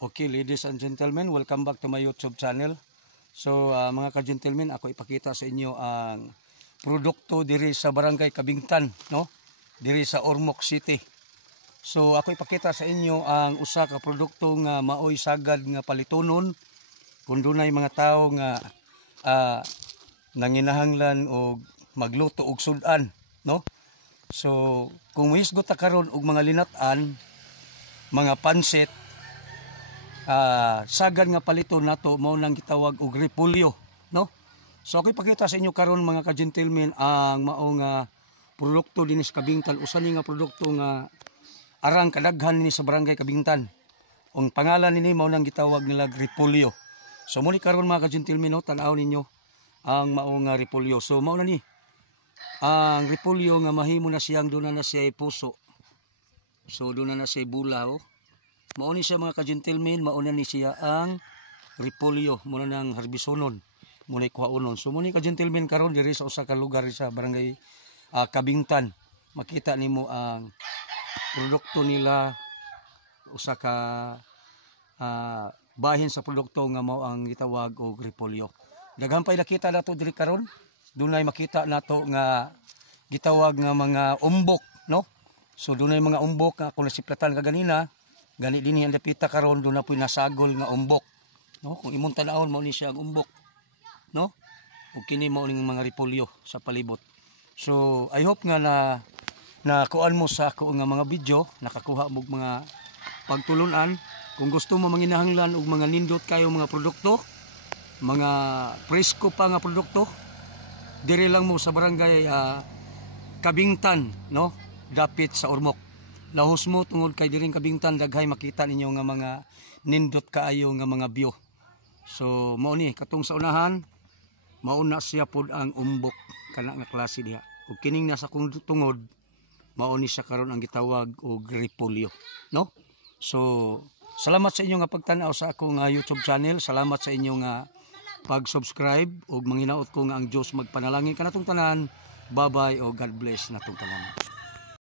Okay, ladies and gentlemen, welcome back to my YouTube channel. So, mga ka-gentlemen, ako ipakita sa inyo ang produkto diri sa Barangay Kabingtan, no? Diri sa Ormoc City. So, ako ipakita sa inyo ang usa ka produkto nga maoy sagad nga palitonon kung dunay mga tawo nga nanginahanglan og magluto og sudan, no? So, kung muhisgot ta karon og mga linat-an, mga pansit, sagad nga palito nato mao nang gitawag og repolyo, no? So ako ipakita sa inyo karon mga ka-gentlemen ang mao nga produkto dinhi sa Kabingtan, usa ni nga produkto nga arang kadaghan ni sa Barangay Kabingtan. Ang pangalan nini mao nang gitawag nila repolyo. So muli karon mga ka-gentlemen, no, tan-aw ninyo ang mao nga repolyo. So mao na ni ang repolyo nga mahimo na siyang duna na siya puso. So duna na siya bula, oh. Mauni siya mga ka-gentlemen, mauna ni siya ang repolyo, muna ng harbisonon, muna kuhaunon. So muna ka-gentlemen karon diri sa usa ka lugar sa Barangay Kabingtan. Makita nimo ang produkto nila, usa ka bahin sa produkto nga mao ang gitawag og repolyo. Daghan pay nakita nato diri karon, dunay makita nato nga gitawag nga mga umbok, no? So dunay mga umbok nga kung nasiplatan ka ganina, gani dinhi ang dapita karon doon na po'y nasagol nga umbok, no? Kung imong tan-awon mao ni siya ang umbok, no? Ug kini mao ning mga repolyo sa palibot. So I hope nga na kuan mo sa ako nga mga video, nakakuha mo mga pagtulunan. Kung gusto mo manginahanglan og mga nindot kayo mga produkto, mga presko pa nga produkto, diri lang mo sa Barangay Kabingtan, no? Dapit sa Ormoc. Lahos mo tungod kay diring Kabingtan, daghay makita ninyo nga mga nindot kaayo nga mga view. So mao ni katong sa unahan, mauna siya pod ang umbok kana nga klase diha. Ug kining nasa kong tungod, mao ni siya karon ang gitawag og repolyo, no? So salamat sa inyo nga pagtan-aw sa akong YouTube channel. Salamat sa inyo nga pag-subscribe ug manghinaot ko nga ang Dios magpanalangin kanatong tanan. Bye-bye o God bless natong tanan.